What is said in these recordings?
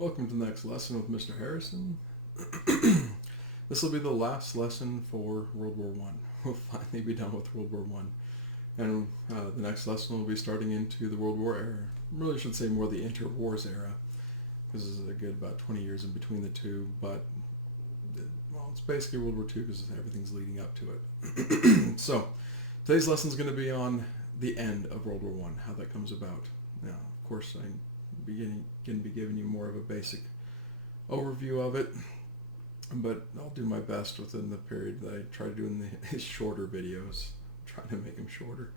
Welcome to the next lesson with Mr. Harrison. This will be the last lesson for World War One. We'll finally be done with World War One, and the next lesson will be starting into the World War era. I really should say more the interwars era, because this is a good about 20 years in between the two. But it's basically World War II because everything's leading up to it. So today's lesson is going to be on the end of World War One, how that comes about. Now, of course, I'm going to be giving you more of a basic overview of it, but I'll do my best within the period that I try to do in the shorter videos, trying to make them shorter,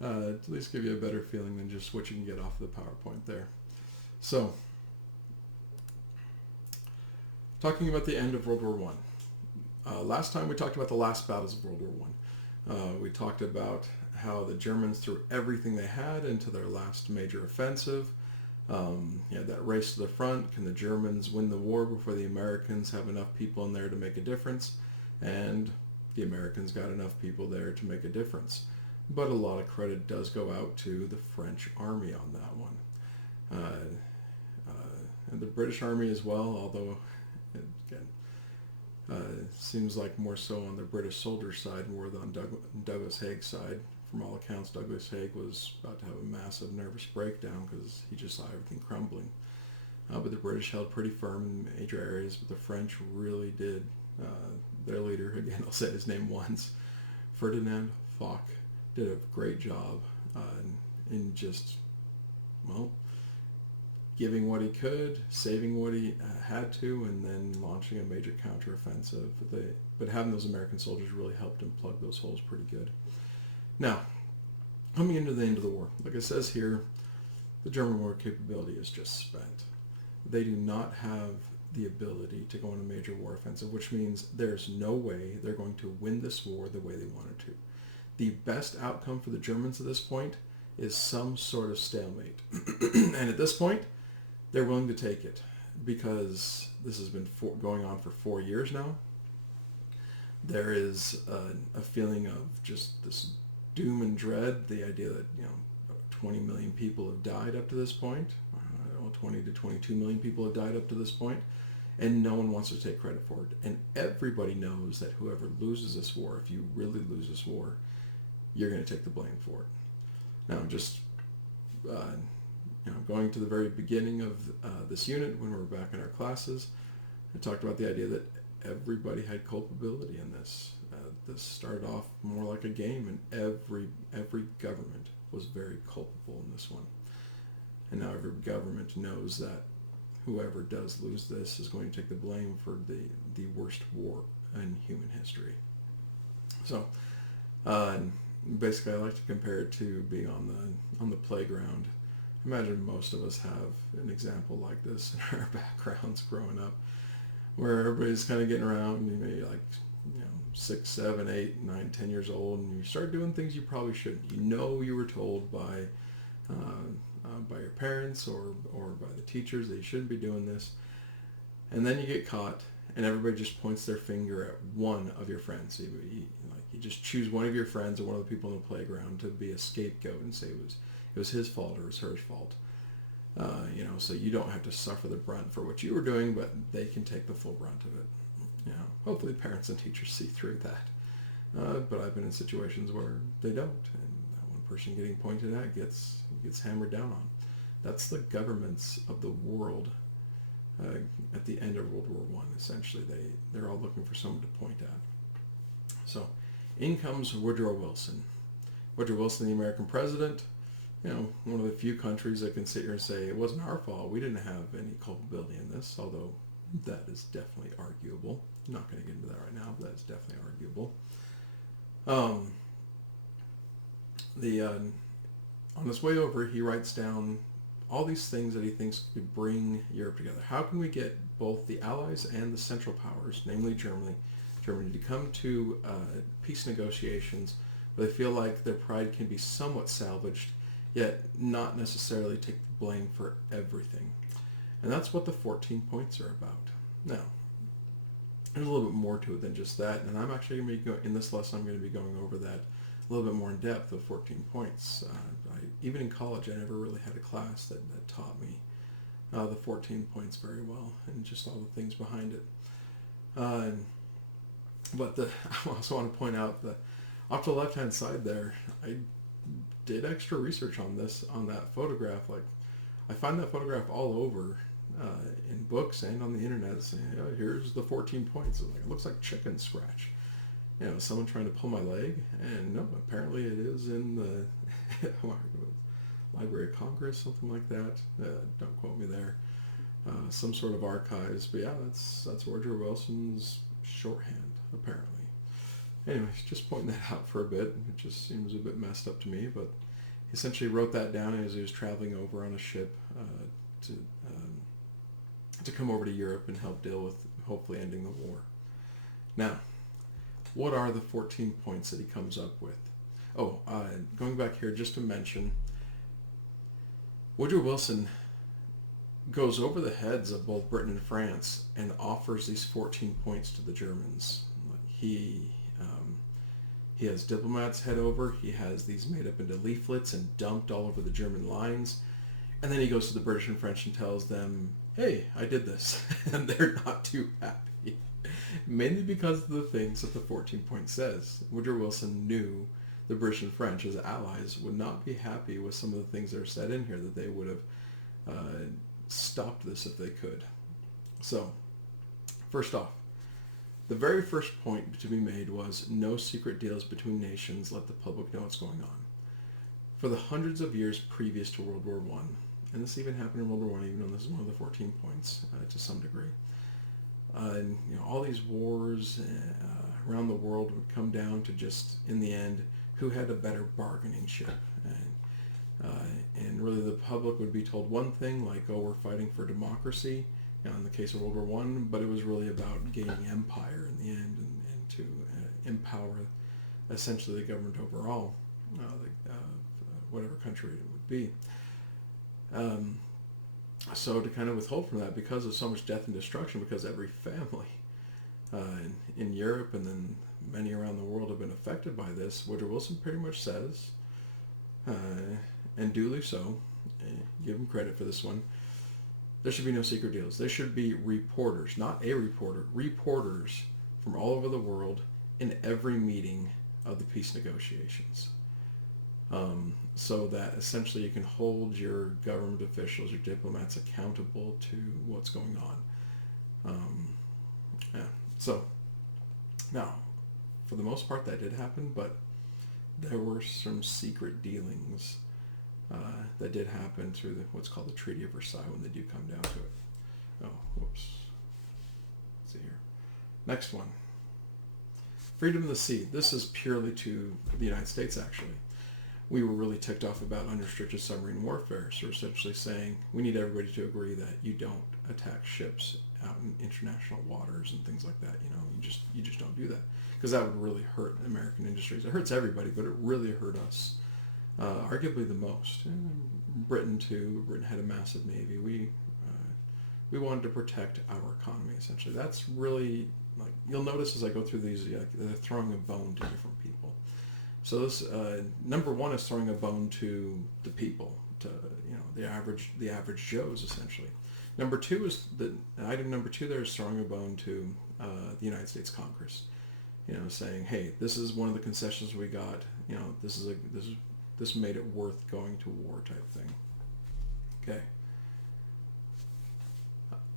to at least give you a better feeling than just what you can get off of the PowerPoint there. So, talking about the end of World War One. Last time we talked about the last battles of World War One. We talked about how the Germans threw everything they had into their last major offensive. That race to the front. Can the Germans win the war before the Americans have enough people in there to make a difference? And the Americans got enough people there to make a difference. But a lot of credit does go out to the French army on that one. And the British army as well, although, again, seems like more so on the British soldiers' side more than on Douglas Haig's side. From all accounts, Douglas Haig was about to have a massive nervous breakdown because he just saw everything crumbling. But the British held pretty firm in major areas, but the French really did. Their leader, again, I'll say his name once, Ferdinand Foch, did a great job in just, giving what he could, saving what he had to, and then launching a major counteroffensive. But having those American soldiers really helped him plug those holes pretty good. Now, coming into the end of the war, like it says here, the German war capability is just spent. They do not have the ability to go on a major war offensive, which means there's no way they're going to win this war the way they wanted to. The best outcome for the Germans at this point is some sort of stalemate. And at this point, they're willing to take it because this has been going on for 4 years now. There is a feeling of just this doom and dread, the idea that 20 million people have died up to this point. 20 to 22 million people have died up to this point, and no one wants to take credit for it. And everybody knows that whoever loses this war, if you really lose this war, you're going to take the blame for it. Now, just going to the very beginning of this unit when we were back in our classes, I talked about the idea that everybody had culpability in this. This started off more like a game, and every government was very culpable in this one. And now every government knows that whoever does lose this is going to take the blame for the worst war in human history. So, basically, I like to compare it to being on the playground. Imagine most of us have an example like this in our backgrounds growing up, where everybody's kind of getting around, you're like 6, 7, 8, 9, 10 years old, and you start doing things you probably shouldn't. You were told by your parents or by the teachers that you shouldn't be doing this, and then you get caught, and everybody just points their finger at one of your friends. You just choose one of your friends or one of the people in the playground to be a scapegoat and say it was his fault or it was her fault. So you don't have to suffer the brunt for what you were doing, but they can take the full brunt of it. Hopefully parents and teachers see through that. But I've been in situations where they don't, and that one person getting pointed at gets hammered down on. That's the governments of the world at the end of World War One. Essentially, they're all looking for someone to point at. So, in comes Woodrow Wilson. Woodrow Wilson, the American president. One of the few countries that can sit here and say it wasn't our fault. We didn't have any culpability in this, although that is definitely arguable. I'm not going to get into that right now, but that's definitely arguable. On his way over, he writes down all these things that he thinks could bring Europe together. How can we get both the Allies and the Central Powers, namely Germany, to come to peace negotiations where they feel like their pride can be somewhat salvaged, yet not necessarily take the blame for everything. And that's what the 14 points are about. Now, there's a little bit more to it than just that, and I'm actually going to be in this lesson, I'm going to be going over that a little bit more in depth of 14 points. Even in college, I never really had a class that taught me the 14 points very well and just all the things behind it. Uh, but I also want to point out that off the left-hand side there, I did extra research on that photograph. Like, I find that photograph all over in books and on the internet saying, oh, here's the 14 points. Like, it looks like chicken scratch. Someone trying to pull my leg, and no, apparently it is in the Library of Congress, something like that. Don't quote me there. Some sort of archives, but yeah, that's Woodrow Wilson's shorthand, apparently. Anyways, just pointing that out for a bit. It just seems a bit messed up to me, but he essentially wrote that down as he was traveling over on a ship to come over to Europe and help deal with hopefully ending the war. Now, what are the 14 points that he comes up with? Going back here just to mention, Woodrow Wilson goes over the heads of both Britain and France and offers these 14 points to the Germans. He has diplomats head over. He has these made up into leaflets and dumped all over the German lines. And then he goes to the British and French and tells them, hey, I did this. And they're not too happy. Mainly because of the things that the 14 point says. Woodrow Wilson knew the British and French as allies would not be happy with some of the things that are said in here, that they would have stopped this if they could. So, first off, the very first point to be made was no secret deals between nations, let the public know what's going on. For the hundreds of years previous to World War I, and this even happened in World War I, even though this is one of the 14 points to some degree, all these wars around the world would come down to just, in the end, who had a better bargaining chip. And really the public would be told one thing, like, oh, we're fighting for democracy, in the case of World War I, but it was really about gaining empire in the end and to empower essentially the government overall, whatever country it would be. So to kind of withhold from that, because of so much death and destruction, because every family in Europe and then many around the world have been affected by this, Woodrow Wilson pretty much says, and duly so, give him credit for this one, there should be no secret deals. There should be reporters, not a reporter, reporters from all over the world in every meeting of the peace negotiations. So that essentially you can hold your government officials, your diplomats accountable to what's going on. So, now, for the most part that did happen, but there were some secret dealings that did happen through what's called the Treaty of Versailles when they do come down to it. Oh, whoops. Let's see here. Next one. Freedom of the sea. This is purely to the United States, actually. We were really ticked off about unrestricted submarine warfare. So we're essentially saying we need everybody to agree that you don't attack ships out in international waters and things like that. You just don't do that, because that would really hurt American industries. It hurts everybody, but it really hurt us. Arguably the most. Britain too. Britain had a massive navy. We wanted to protect our economy, essentially. That's really, like, you'll notice as I go through these, they're throwing a bone to different people. So this number one is throwing a bone to the people, to the average Joes, essentially. Number two is item number two there is throwing a bone to the United States Congress. Saying, hey, this is one of the concessions we got. This made it worth going to war, type thing. Okay.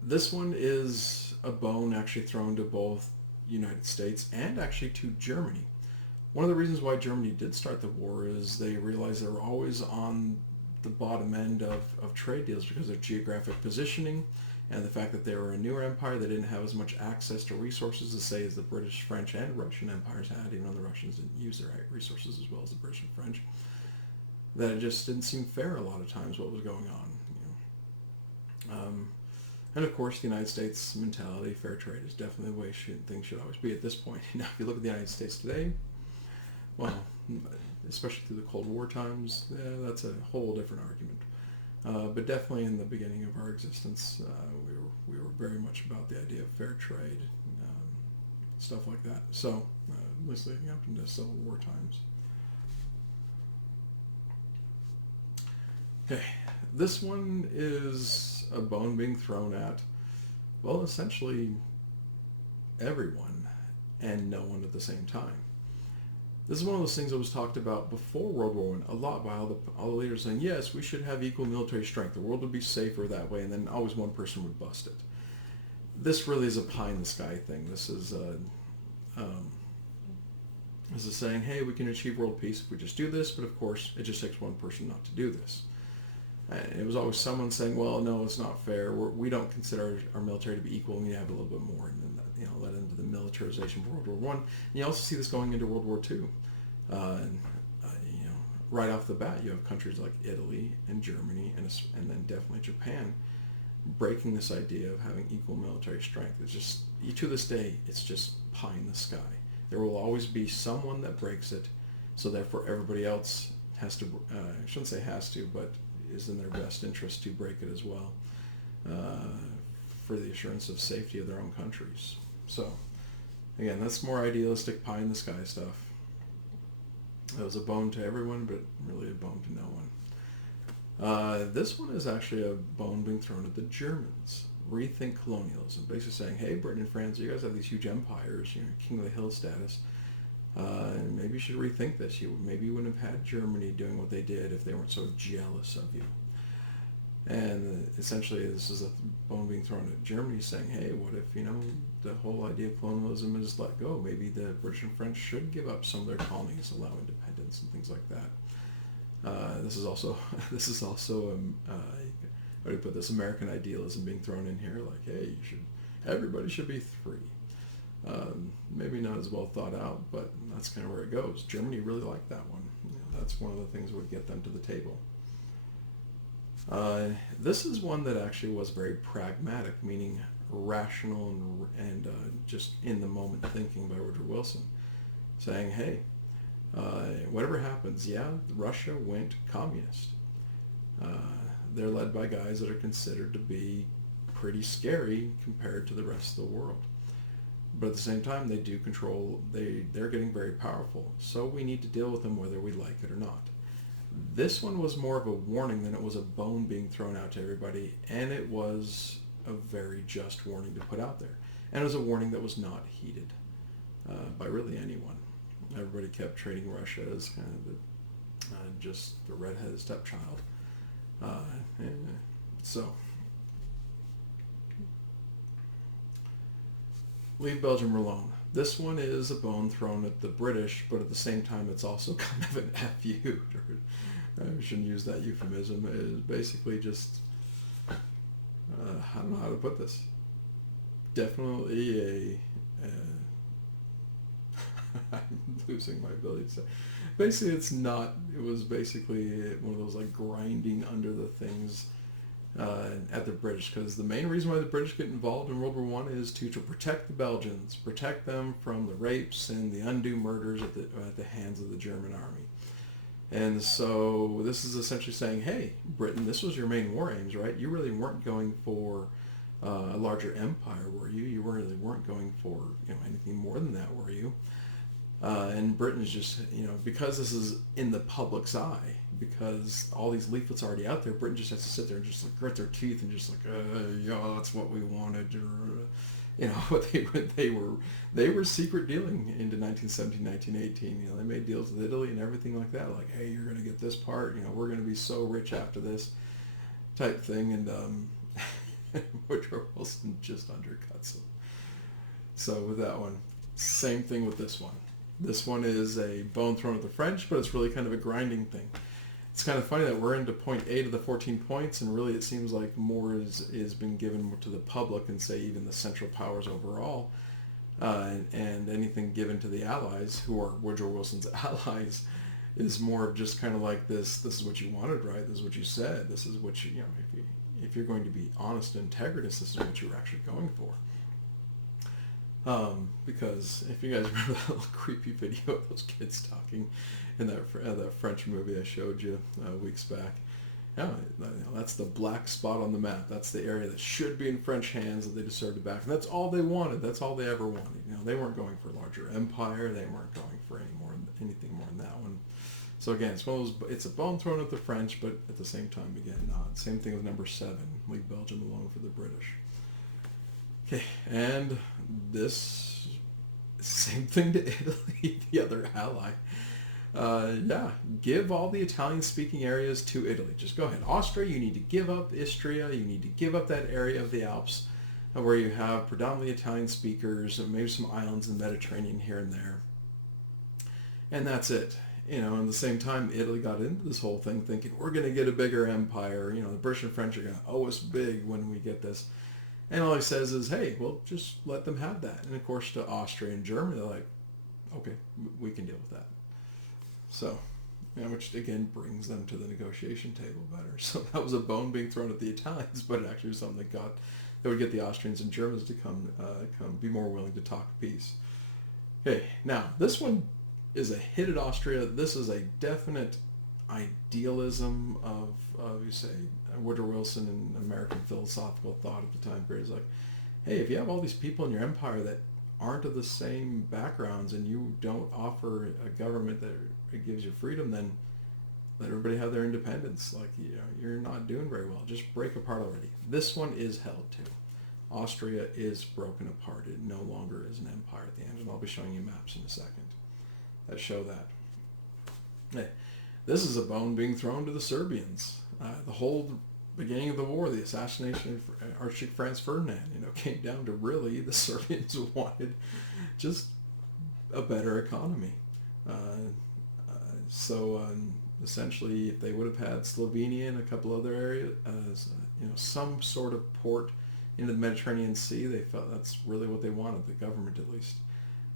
This one is a bone actually thrown to both United States and actually to Germany. One of the reasons why Germany did start the war is they realized they were always on the bottom end of trade deals because of geographic positioning and the fact that they were a newer empire. They didn't have as much access to resources to say as the British, French, and Russian empires had, even though the Russians didn't use their resources as well as the British and French. That it just didn't seem fair a lot of times what was going on. And of course, the United States mentality, fair trade, is definitely the way things should always be at this point. Now, if you look at the United States today, well, especially through the Cold War times, that's a whole different argument. But definitely in the beginning of our existence, we were very much about the idea of fair trade, stuff like that. So, at least leading up into Civil War times. Okay, this one is a bone being thrown at, well, essentially everyone and no one at the same time. This is one of those things that was talked about before World War I a lot by all the leaders saying, yes, we should have equal military strength. The world would be safer that way, and then always one person would bust it. This really is a pie in the sky thing. This is saying, hey, we can achieve world peace if we just do this, but of course it just takes one person not to do this. And it was always someone saying, well, no, it's not fair. We don't consider our military to be equal. We need to have a little bit more. And then that, led into the militarization of World War I. And you also see this going into World War II. Right off the bat, you have countries like Italy and Germany and then definitely Japan breaking this idea of having equal military strength. It's just, to this day, it's just pie in the sky. There will always be someone that breaks it, so therefore everybody else has to, I shouldn't say has to, but is in their best interest to break it as well, for the assurance of safety of their own countries. So, again, that's more idealistic pie in the sky stuff. It was a bone to everyone, but really a bone to no one. This one is actually a bone being thrown at the Germans. Rethink colonialism. Basically saying, hey, Britain and France, you guys have these huge empires, king of the hill status. And maybe you should rethink this. Maybe you wouldn't have had Germany doing what they did if they weren't so jealous of you. And essentially, this is a bone being thrown at Germany saying, hey, what if, the whole idea of colonialism is let go? Maybe the British and French should give up some of their colonies, allow independence and things like that. This is also how do you put this, American idealism being thrown in here, like, hey, everybody should be free. Maybe not as well thought out, but that's kind of where it goes. Germany really liked that one. That's one of the things that would get them to the table. This is one that actually was very pragmatic, meaning rational and just in the moment thinking by Woodrow Wilson, saying, hey, whatever happens, Russia went communist. They're led by guys that are considered to be pretty scary compared to the rest of the world. But at the same time, they do control, they're getting very powerful. So we need to deal with them whether we like it or not. This one was more of a warning than it was a bone being thrown out to everybody, and it was a very just warning to put out there. And it was a warning that was not heeded by really anyone. Everybody kept treating Russia as kind of just the redheaded stepchild. So, leave Belgium alone. This one is a bone thrown at the British, but at the same time it's also kind of an FU. I shouldn't use that euphemism. It is basically just, I don't know how to put this. Definitely I'm losing my ability to say. Basically, it was basically one of those like grinding under the things at the British, because the main reason why the British get involved in World War I is to protect the Belgians, protect them from the rapes and the undue murders at the hands of the German army. And so this is essentially saying, hey, Britain, this was your main war aims, right? You really weren't going for a larger empire, were you? You really weren't going for anything more than that, were you? And Britain's just, because this is in the public's eye, because all these leaflets are already out there, Britain just has to sit there and just grit their teeth and just that's what we wanted. But they were secret dealing into 1917, 1918. They made deals with Italy and everything like that. Like, hey, you're going to get this part. We're going to be so rich after this type thing. And Woodrow Wilson just undercuts them. So with that one, same thing with this one. This one is a bone thrown at the French, but it's really kind of a grinding thing. It's kind of funny that we're into point 8 of the 14 points, and really it seems like more is being given to the public and, say, even the Central Powers overall, and anything given to the Allies, who are Woodrow Wilson's allies, is more of just kind of like this is what you wanted, right? This is what you said. This is what if you're going to be honest and integritous, this is what you're actually going for. Because if you guys remember that little creepy video of those kids talking in that French movie I showed you weeks back, that's the black spot on the map. That's the area that should be in French hands that they deserted back. And that's all they wanted. That's all they ever wanted. They weren't going for a larger empire. They weren't going for anything more than that one. So again, it's one of those. It's a bone thrown at the French, but at the same time, again, not. Same thing with number 7. Leave Belgium alone for the British. Okay, and this same thing to Italy, the other ally. Give all the Italian-speaking areas to Italy. Just go ahead. Austria, you need to give up Istria. You need to give up that area of the Alps where you have predominantly Italian speakers and maybe some islands in the Mediterranean here and there. And that's it. You know, at the same time, Italy got into this whole thing thinking, we're going to get a bigger empire. You know, the British and French are going to owe us big when we get this. And all he says is, hey, well, just let them have that. And of course, to Austria and Germany, they're like, okay, we can deal with that. So, you know, which again brings them to the negotiation table better. So that was a bone being thrown at the Italians, but it actually was something that would get the Austrians and Germans to come be more willing to talk peace. Okay, now this one is a hit at Austria. This is a definite idealism of you say Woodrow Wilson and American philosophical thought at the time period. Is like, hey, if you have all these people in your empire that aren't of the same backgrounds and you don't offer a government that gives you freedom, then let everybody have their independence. Like, you know, you're not doing very well. Just break apart already. This one is held to. Austria is broken apart. It no longer is an empire at the end, and I'll be showing you maps in a second that show that. Hey, this is a bone being thrown to the Serbians. The whole beginning of the war, the assassination of Archduke Franz Ferdinand, you know, came down to really the Serbians wanted just a better economy. Essentially, if they would have had Slovenia and a couple other areas, you know, some sort of port into the Mediterranean Sea, they felt that's really what they wanted, the government at least.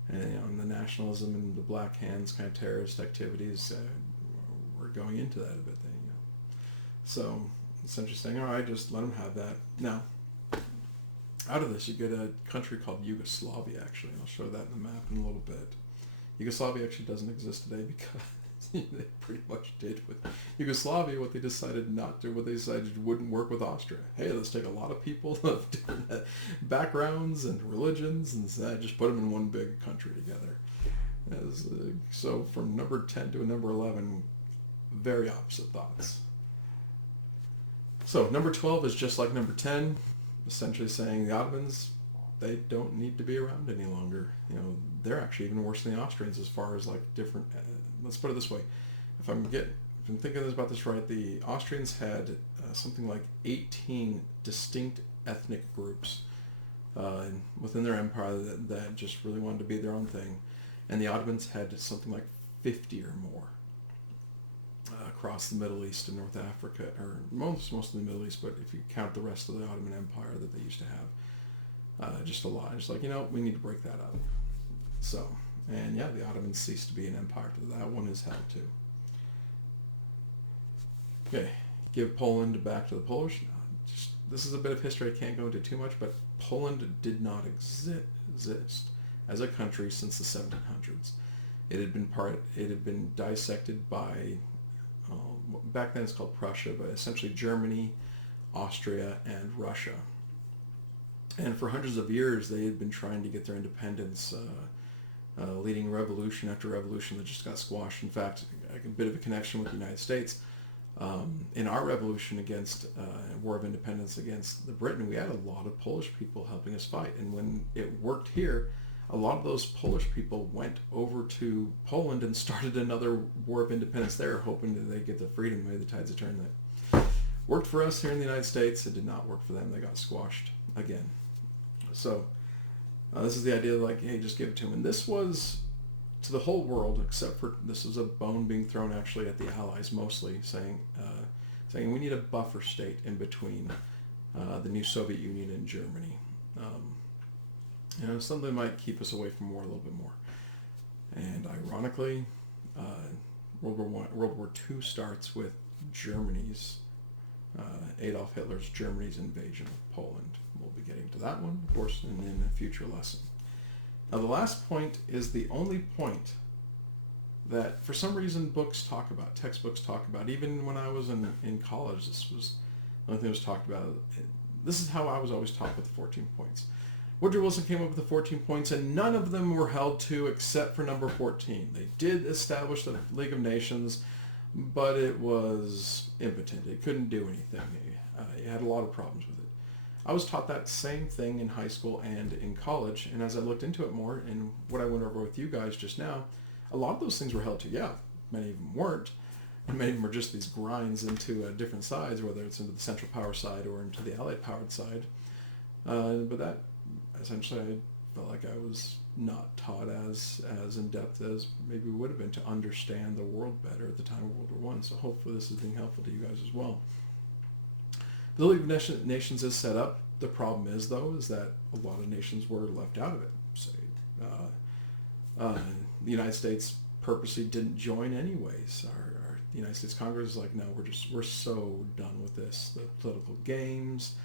And, you know, and the nationalism and the Black Hands kind of terrorist activities were going into that a bit. You know. So it's interesting. All right, just let them have that. Now, out of this, you get a country called Yugoslavia, actually. I'll show that in the map in a little bit. Yugoslavia actually doesn't exist today because they pretty much did with Yugoslavia what they decided not to, what they decided wouldn't work with Austria. Hey, let's take a lot of people of different backgrounds and religions and just put them in one big country together. So from number 10 to a number 11, very opposite thoughts. So number 12 is just like number 10, essentially saying the Ottomans, they don't need to be around any longer. You know, they're actually even worse than the Austrians as far as like different. Let's put it this way: if I'm thinking about this right, the Austrians had something like 18 distinct ethnic groups within their empire that just really wanted to be their own thing, and the Ottomans had something like 50 or more across the Middle East and North Africa, or most of the Middle East. But if you count the rest of the Ottoman Empire that they used to have. Just a lot. It's like, you know, we need to break that up. So, and yeah, the Ottomans ceased to be an empire. That one is held too. Okay, give Poland back to the Polish. This is a bit of history I can't go into too much, but Poland did not exist as a country since the 1700s. It had been dissected by, back then it's called Prussia, but essentially Germany, Austria, and Russia. And for hundreds of years, they had been trying to get their independence, leading revolution after revolution that just got squashed. In fact, a bit of a connection with the United States. In our revolution against War of Independence against the Britain, we had a lot of Polish people helping us fight. And when it worked here, a lot of those Polish people went over to Poland and started another War of Independence there, hoping that they'd get their freedom. Maybe the tides would turn. That worked for us here in the United States. It did not work for them. They got squashed again. So this is the idea of like, hey, just give it to them. And this was to the whole world, except for this is a bone being thrown actually at the Allies mostly, saying we need a buffer state in between the new Soviet Union and Germany. You know, something that might keep us away from war a little bit more. And ironically, World War II starts with Germany's Adolf Hitler's Germany's invasion of Poland. We'll be getting to that one, of course, in a future lesson. Now, the last point is the only point that, for some reason, textbooks talk about. Even when I was in college, this was the only thing that was talked about. This is how I was always taught with the 14 points. Woodrow Wilson came up with the 14 points, and none of them were held to except for number 14. They did establish the League of Nations, but it was impotent. It couldn't do anything. It had a lot of problems with it. I was taught that same thing in high school and in college, and as I looked into it more, and what I went over with you guys just now, a lot of those things were held to. Yeah, many of them weren't, and many of them were just these grinds into different sides, whether it's into the Central Power side or into the Allied powered side. But that, essentially, I felt like I was not taught as in-depth as maybe would have been to understand the world better at the time of World War I. So hopefully this is being helpful to you guys as well. The League of Nations is set up. The problem is, though, is that a lot of nations were left out of it. Say, the United States purposely didn't join anyways. The United States Congress is like, no, we're so done with this. The political games.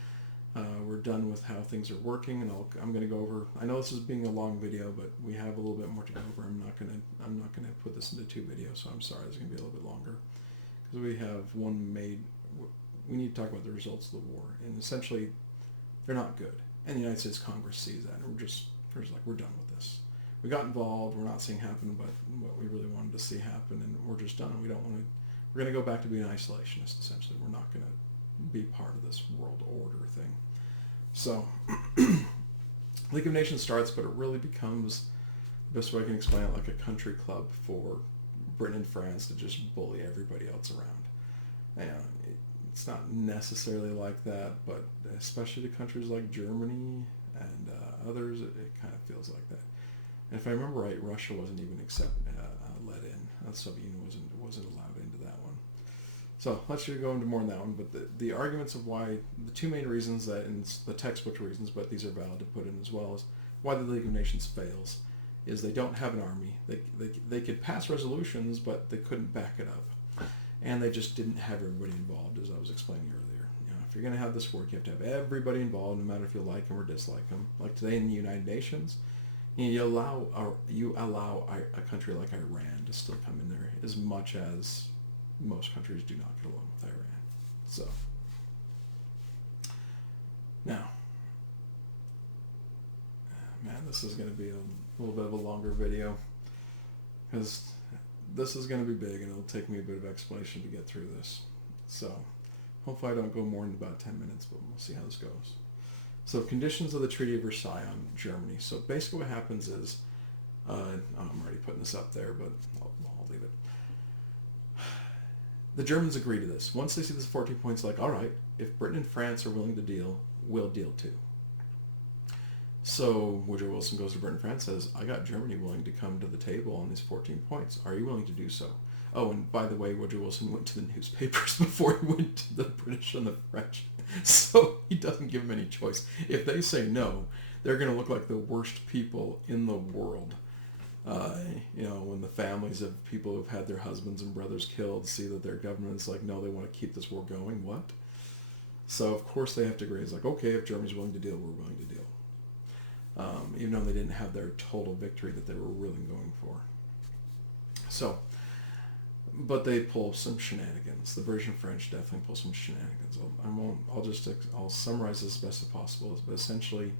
We're done with how things are working, and I'm going to go over. I know this is being a long video, but we have a little bit more to go over. I'm not going to put this into 2 videos, so I'm sorry. It's going to be a little bit longer because we have one made. We need to talk about the results of the war, and essentially, they're not good. And the United States Congress sees that, and we're done with this. We got involved. We're not seeing happen, but what we really wanted to see happen, and we're just done. We don't want to. We're going to go back to being isolationist. Essentially, we're not going to be part of this world order thing. So, League of Nations starts, but it really becomes, the best way I can explain it, like a country club for Britain and France to just bully everybody else around. It's not necessarily like that, but especially to countries like Germany and others, it kind of feels like that. And if I remember right, Russia wasn't even let in. The Soviet Union wasn't allowed into that one. So let's just go into more on that one. But the arguments of why, the 2 main reasons that, in the textbook reasons, but these are valid to put in as well, is why the League of Nations fails, is they don't have an army. They could pass resolutions, but they couldn't back it up. And they just didn't have everybody involved, as I was explaining earlier. If you're going to have this work, you have to have everybody involved, no matter if you like them or dislike them. Like today in the United Nations, you allow a country like Iran to still come in there, as much as most countries do not get along with Iran. So, now, man, this is going to be a little bit of a longer video, because this is going to be big, and it'll take me a bit of explanation to get through this. So, hopefully I don't go more than about 10 minutes, but we'll see how this goes. So, conditions of the Treaty of Versailles on Germany. So, basically what happens is, I'm already putting this up there, but I'll leave it. The Germans agree to this. Once they see this 14 points, like, all right, if Britain and France are willing to deal, we'll deal too. So Woodrow Wilson goes to Britain and France, says, I got Germany willing to come to the table on these 14 points. Are you willing to do so? Oh, and by the way, Woodrow Wilson went to the newspapers before he went to the British and the French. So he doesn't give them any choice. If they say no, they're going to look like the worst people in the world. When the families of people who've had their husbands and brothers killed see that their government's like, no, they want to keep this war going. What? So, of course, they have to agree. It's like, okay, if Germany's willing to deal, we're willing to deal. Even though they didn't have their total victory that they were really going for. So, but they pull some shenanigans. The British and French definitely pull some shenanigans. I'll summarize this as best as possible. But essentially,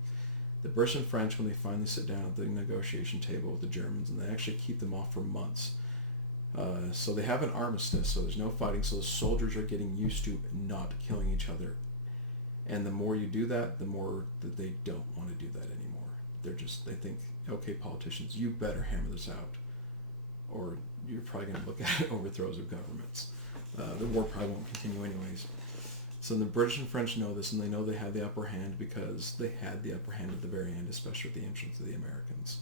the British and French, when they finally sit down at the negotiation table with the Germans, and they actually keep them off for months. So they have an armistice, so there's no fighting, so the soldiers are getting used to not killing each other. And the more you do that, the more that they don't want to do that anymore. They think, okay, politicians, you better hammer this out, or you're probably going to look at overthrows of governments. The war probably won't continue anyways. So the British and French know this, and they know they have the upper hand because they had the upper hand at the very end, especially with the entrance of the Americans.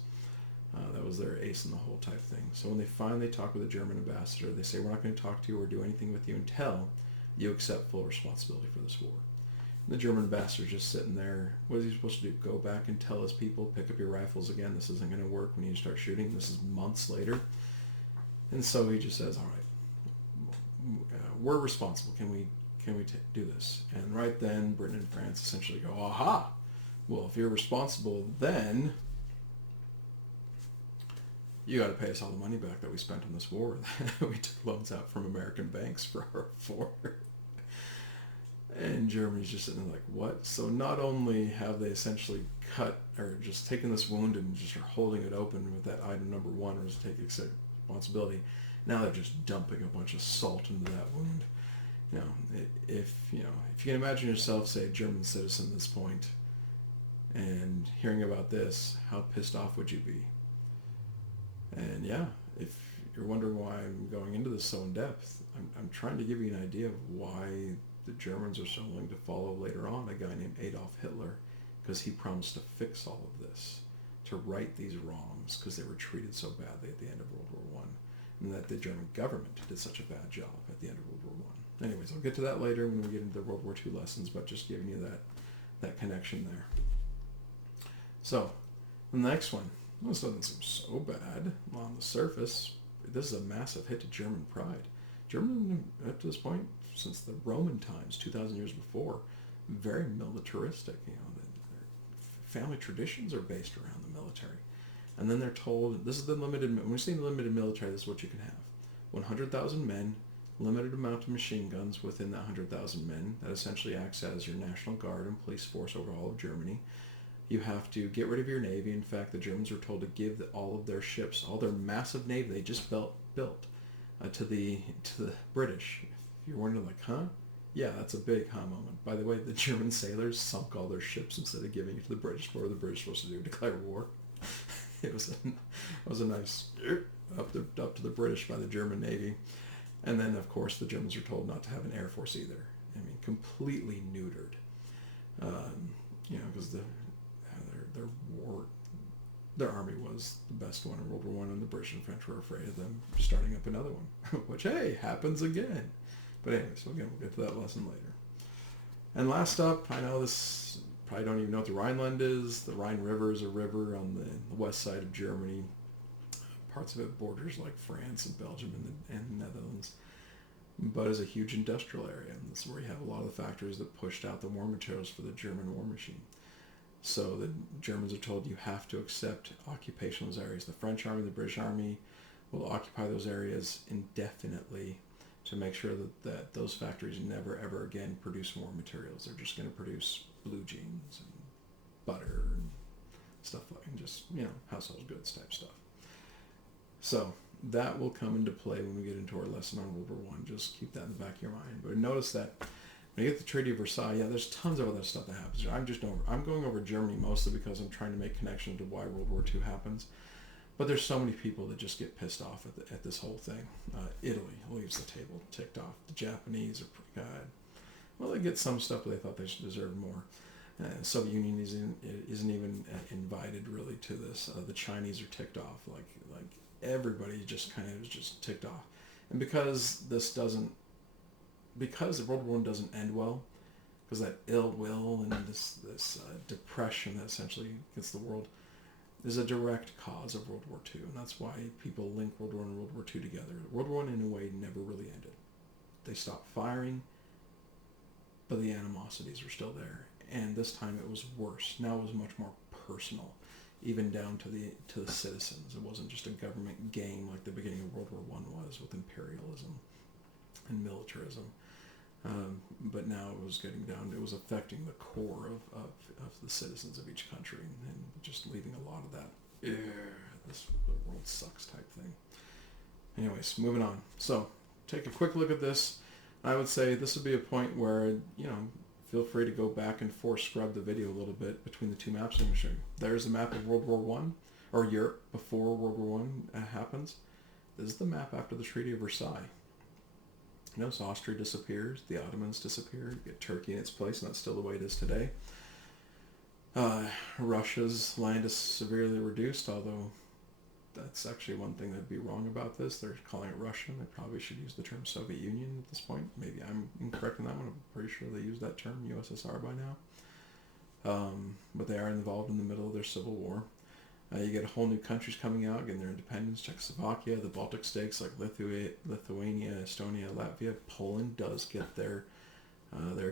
That was their ace in the hole type thing. So when they finally talk with the German ambassador, they say, we're not going to talk to you or do anything with you until you accept full responsibility for this war. And the German ambassador's just sitting there. What is he supposed to do? Go back and tell his people, pick up your rifles again. This isn't going to work. We need to start shooting. This is months later. And so he just says, all right, we're responsible. Can we do this? And right then, Britain and France essentially go, aha! Well, if you're responsible, then you got to pay us all the money back that we spent on this war. We took loans out from American banks for. And Germany's just sitting there like, what? So not only have they essentially cut or just taken this wound and just are holding it open with that item number one, was to take responsibility, now they're just dumping a bunch of salt into that wound. If you can imagine yourself, say, a German citizen at this point, and hearing about this, how pissed off would you be? And yeah, if you're wondering why I'm going into this so in depth, I'm trying to give you an idea of why the Germans are so willing to follow later on a guy named Adolf Hitler, because he promised to fix all of this, to right these wrongs, because they were treated so badly at the end of World War I, and that the German government did such a bad job at the end of World War I. Anyways, I'll get to that later when we get into the World War II lessons, but just giving you that connection there. So, the next one. This doesn't seem so bad on the surface. This is a massive hit to German pride. Germany, up to this point, since the Roman times, 2,000 years before, very militaristic. Their family traditions are based around the military. And then they're told, this is the limited, when we say limited military, this is what you can have. 100,000 men, limited amount of machine guns within that 100,000 men. That essentially acts as your National Guard and police force over all of Germany. You have to get rid of your navy. In fact, the Germans were told to give all of their ships, all their massive navy they just built to the British. If you're wondering, like, huh? Yeah, that's a big huh moment. By the way, the German sailors sunk all their ships instead of giving it to the British. What were the British supposed to do? Declare war? It was a nice up to the British by the German Navy. And then, of course, the Germans were told not to have an air force either. I mean, completely neutered. Because their army was the best one in World War I, and the British and French were afraid of them starting up another one, which, hey, happens again. But anyways, we'll get to that lesson later. And last up, I know this, probably don't even know what the Rhineland is. The Rhine River is a river on the west side of Germany. Parts of it borders like France and Belgium and the Netherlands. But is a huge industrial area. And this is where you have a lot of the factories that pushed out the war materials for the German war machine. So the Germans are told you have to accept occupation of those areas. The French army, the British army will occupy those areas indefinitely to make sure that those factories never ever again produce more materials. They're just going to produce blue jeans and butter and stuff like, and just, household goods type stuff. So that will come into play when we get into our lesson on World War I. Just keep that in the back of your mind. But notice that when you get the Treaty of Versailles, there's tons of other stuff that happens. I'm going over Germany mostly because I'm trying to make connection to why World War II happens. But there's so many people that just get pissed off at this whole thing. Italy leaves the table ticked off. The Japanese are well, they get some stuff, but they thought they should deserve more. Soviet Union isn't even invited really to this. The Chinese are ticked off. Like everybody just kind of is just ticked off. And because World War I doesn't end well, because that ill will and this depression that essentially gets the world is a direct cause of World War II, and that's why people link World War I and World War II together. World War I, in a way, never really ended. They stopped firing, but the animosities were still there, and this time it was worse. Now it was much more personal, even down to the citizens. It wasn't just a government game like the beginning of World War I was with imperialism and militarism. But now it was it was affecting the core of the citizens of each country and just leaving a lot of that, this world sucks type thing. Anyways, moving on. So, take a quick look at this. I would say this would be a point where, feel free to go back and force scrub the video a little bit between the two maps I'm going to show you. There's a map of World War I, or Europe before World War I happens. This is the map after the Treaty of Versailles. So Austria disappears, the Ottomans disappear, you get Turkey in its place, and that's still the way it is today. Russia's land is severely reduced, although that's actually one thing that'd be wrong about this. They're calling it Russian. They probably should use the term Soviet Union at this point. Maybe I'm incorrect on that one. I'm pretty sure they use that term, USSR, by now. But they are involved in the middle of their civil war. You get a whole new countries coming out, getting their independence. Czechoslovakia, the Baltic states like Lithuania, Estonia, Latvia. Poland does get their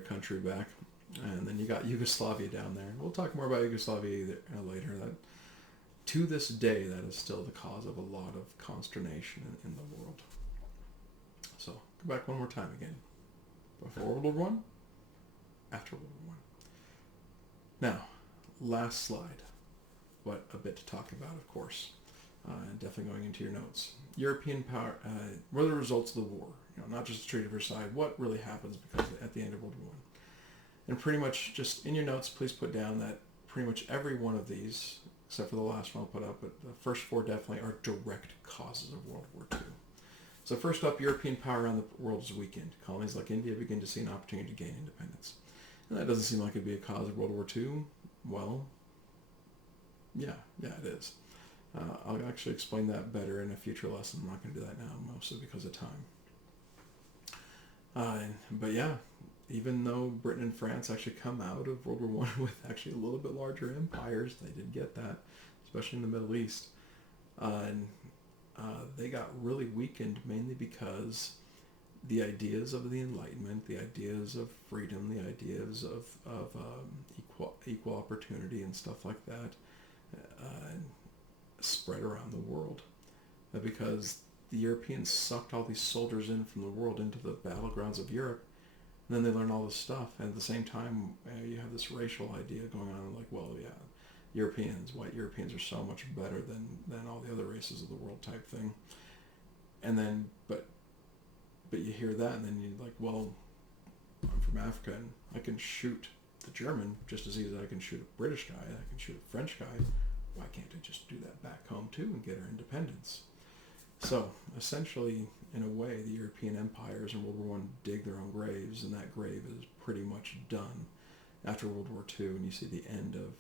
country back. And then you got Yugoslavia down there. We'll talk more about Yugoslavia later. That, to this day, that is still the cause of a lot of consternation in the world. So, go back one more time again. Before World War I, after World War I. Now, last slide, but a bit to talk about, of course, and definitely going into your notes. European power, what are the results of the war? Not just the Treaty of Versailles, what really happens because at the end of World War I. And pretty much just in your notes, please put down that pretty much every one of these, except for the last one I'll put up, but the first four definitely are direct causes of World War II. So first up, European power around the world is weakened. Colonies like India begin to see an opportunity to gain independence. And that doesn't seem like it'd be a cause of World War II. Well, yeah, it is. I'll actually explain that better in a future lesson. I'm not going to do that now, mostly because of time. But yeah, even though Britain and France actually come out of World War I with actually a little bit larger empires, they did get that, especially in the Middle East. They got really weakened mainly because the ideas of the Enlightenment, the ideas of freedom, the ideas of equal opportunity and stuff like that spread around the world. Because the Europeans sucked all these soldiers in from the world into the battlegrounds of Europe, and then they learn all this stuff, and at the same time you have this racial idea going on, like, well, yeah, white Europeans are so much better than all the other races of the world type thing. And then, but you hear that, and then you're like, well, I'm from Africa, and I can shoot the German just as easy as I can shoot a British guy, I can shoot a French guy. Why can't I just do that back home too and get our independence? So, essentially, in a way, the European empires in World War I dig their own graves, and that grave is pretty much done after World War II, and you see the end of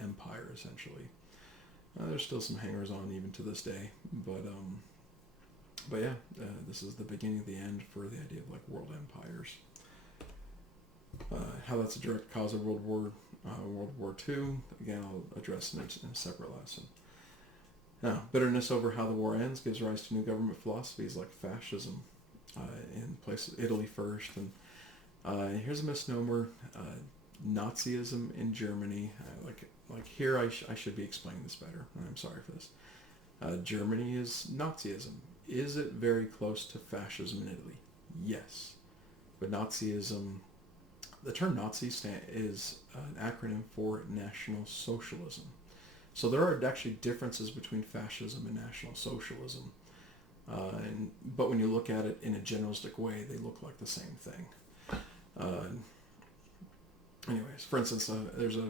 empire, essentially. There's still some hangers-on even to this day, but yeah, this is the beginning of the end for the idea of like world empires. How that's a direct cause of World War II, again, I'll address in a separate lesson. Now, bitterness over how the war ends gives rise to new government philosophies like fascism in places, Italy first, and here's a misnomer, Nazism in Germany. Like here, I should be explaining this better. I'm sorry for this. Germany is Nazism. Is it very close to fascism in Italy? Yes. But Nazism, the term Nazi is an acronym for National Socialism. So there are actually differences between fascism and National Socialism. But when you look at it in a generalistic way, they look like the same thing. Anyways, for instance, there's a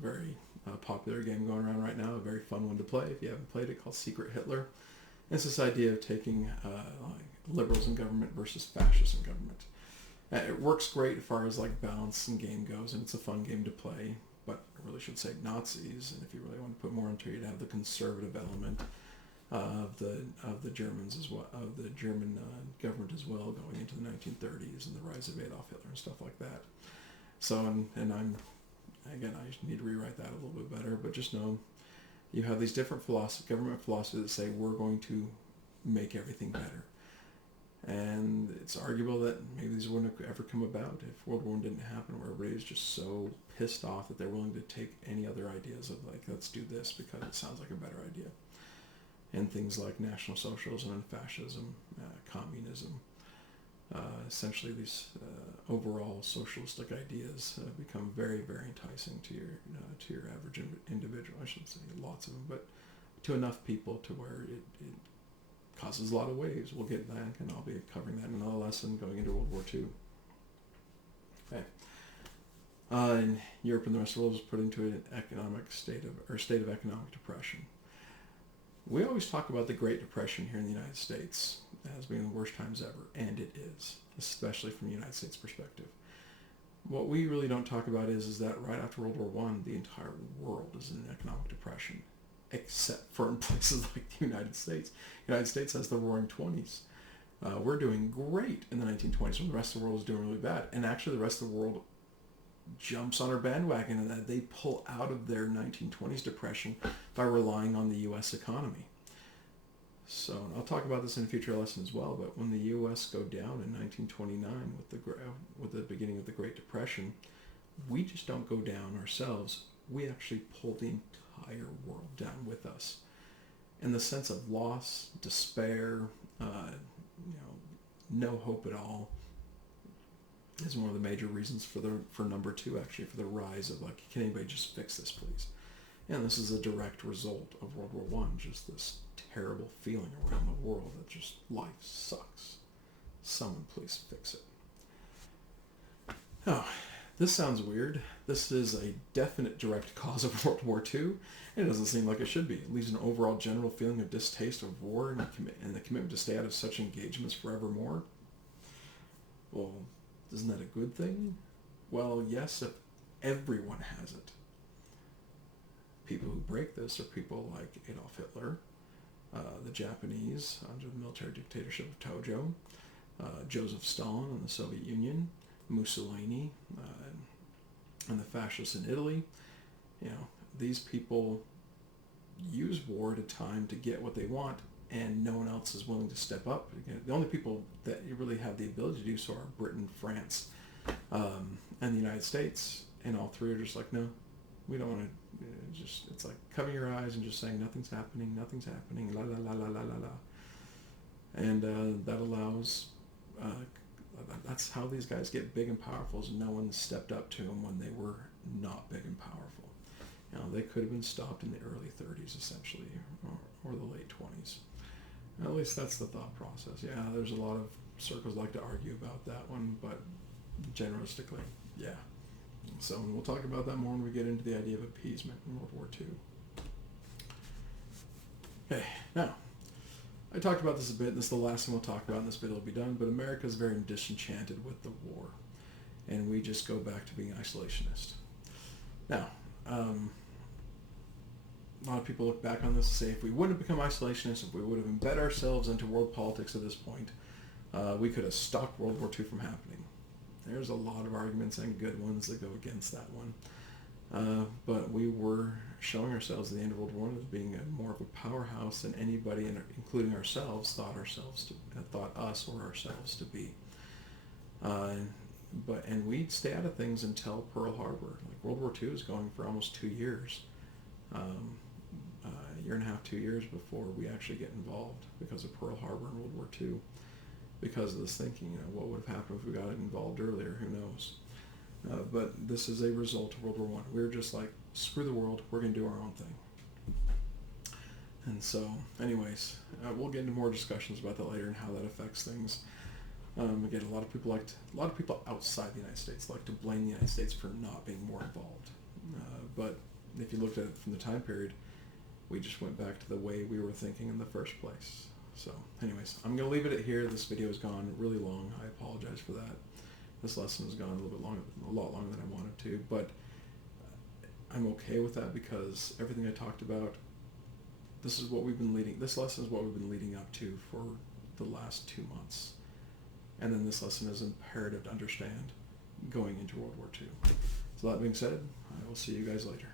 very popular game going around right now, a very fun one to play if you haven't played it, called Secret Hitler. And it's this idea of taking liberals in government versus fascists in government. It works great as far as like balance and game goes, and it's a fun game to play. But I really should say Nazis, and if you really want to put more into it, you'd have the conservative element of the Germans as well, of the German government as well, going into the 1930s and the rise of Adolf Hitler and stuff like that. So, and I just need to rewrite that a little bit better, but just know you have these different government philosophies that say we're going to make everything better. And it's arguable that maybe these wouldn't have ever come about if World War I didn't happen, where everybody's just so pissed off that they're willing to take any other ideas of like, let's do this because it sounds like a better idea. And things like National Socialism and fascism, communism, essentially these overall socialistic ideas become very, very enticing to your average individual. I shouldn't say lots of them, but to enough people to where it causes a lot of waves. We'll get back, and I'll be covering that in another lesson going into World War II. Okay. And Europe and the rest of the world is put into an state of economic depression. We always talk about the Great Depression here in the United States as being the worst times ever, and it is, especially from the United States perspective. What we really don't talk about is that right after World War I, the entire world is in an economic depression, except for in places like the United States. The United States has the Roaring '20s. We're doing great in the 1920s when the rest of the world is doing really bad. And actually the rest of the world jumps on our bandwagon, and that they pull out of their 1920s depression by relying on the U.S. economy. So, and I'll talk about this in a future lesson as well, but when the U.S. go down in 1929 with the beginning of the Great Depression, we just don't go down ourselves. We actually pull the entire world down with us. In the sense of loss, despair, no hope at all. is one of the major reasons for number two, actually, for the rise of, like, can anybody just fix this, please? And this is a direct result of World War One, just this terrible feeling around the world that just life sucks. Someone please fix it. Oh, this sounds weird. This is a definite direct cause of World War II, and it doesn't seem like it should be. It leaves an overall general feeling of distaste of war and the commitment to stay out of such engagements forevermore. Well, isn't that a good thing? Well, yes, if everyone has it. People who break this are people like Adolf Hitler, the Japanese under the military dictatorship of Tojo, Joseph Stalin in the Soviet Union, Mussolini, and the fascists in Italy. These people use war at a time to get what they want, and no one else is willing to step up. The only people that you really have the ability to do so are Britain, France, and the United States, and all three are just like, no, we don't want to. It's like covering your eyes and just saying nothing's happening, la la la la la la la, and that allows. That's how these guys get big and powerful. Is no one stepped up to them when they were not big and powerful. They could have been stopped in the early 30s, essentially, or the late 20s. At least that's the thought process. Yeah, there's a lot of circles like to argue about that one, but generalistically, yeah. So we'll talk about that more when we get into the idea of appeasement in World War II. Okay, now, I talked about this a bit. This is the last thing we'll talk about, and this bit will be done, but America is very disenchanted with the war, and we just go back to being isolationist. Now, a lot of people look back on this and say, if we wouldn't have become isolationists, if we would have embedded ourselves into world politics at this point, we could have stopped World War II from happening. There's a lot of arguments and good ones that go against that one. But we were showing ourselves at the end of World War I as being more of a powerhouse than anybody, including ourselves, thought us or ourselves to be. And we'd stay out of things until Pearl Harbor. Like World War II is going for almost 2 years. A year and a half, 2 years before we actually get involved because of Pearl Harbor and World War II. Because of this thinking, what would have happened if we got involved earlier? Who knows? But this is a result of World War I. We were just like, screw the world, we're going to do our own thing. And so, anyways, we'll get into more discussions about that later and how that affects things. Again, a lot of people outside the United States like to blame the United States for not being more involved. But if you looked at it from the time period, we just went back to the way we were thinking in the first place. So, anyways, I'm going to leave it at here. This video has gone really long. I apologize for that. This lesson has gone a lot longer than I wanted to, but I'm okay with that because everything I talked about, this lesson is what we've been leading up to for the last 2 months. And then this lesson is imperative to understand going into World War II. So that being said, I will see you guys later.